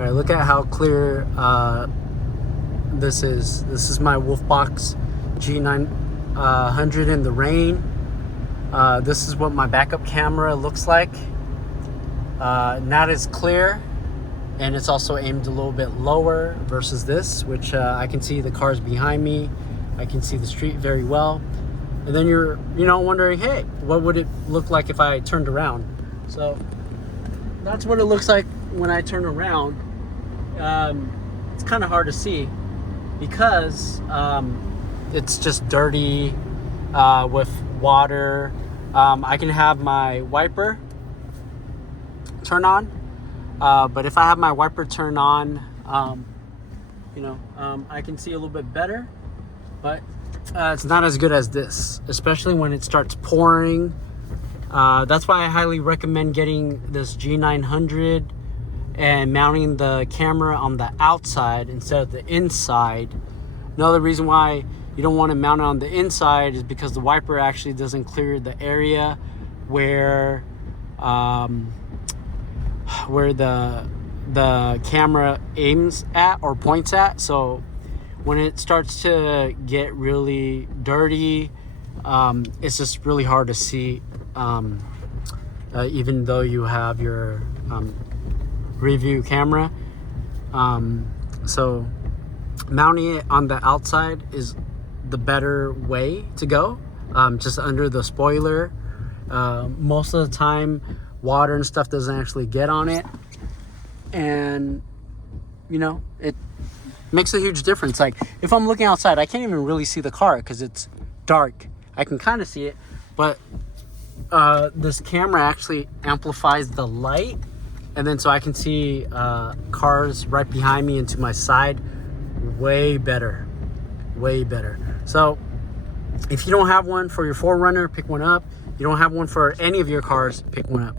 All right, look at how clear this is. This is my Wolfbox G900 in the rain. This is what my backup camera looks like. Not as clear, and it's also aimed a little bit lower versus this, which I can see the cars behind me. I can see the street very well. And then you're, wondering, hey, what would it look like if I turned around? So that's what it looks like when I turn around. It's kind of hard to see because it's just dirty with water. I can have my wiper turn on, but if I have my wiper turn on, I can see a little bit better, but it's not as good as this, especially when it starts pouring. That's why I highly recommend getting this G900 and mounting the camera on the outside instead of the inside. Another reason why you don't want to mount it on the inside is because the wiper actually doesn't clear the area where the camera aims at or points at. So when it starts to get really dirty, it's just really hard to see, even though you have your review camera. So mounting it on the outside is the better way to go, just under the spoiler. Most of the time water and stuff doesn't actually get on it, and it makes a huge difference. Like if I'm looking outside, I can't even really see the car because it's dark. I can kind of see it, but this camera actually amplifies the light, and then so I can see cars right behind me and to my side way better. So if you don't have one for your 4Runner, pick one up. You don't have one for any of your cars, pick one up.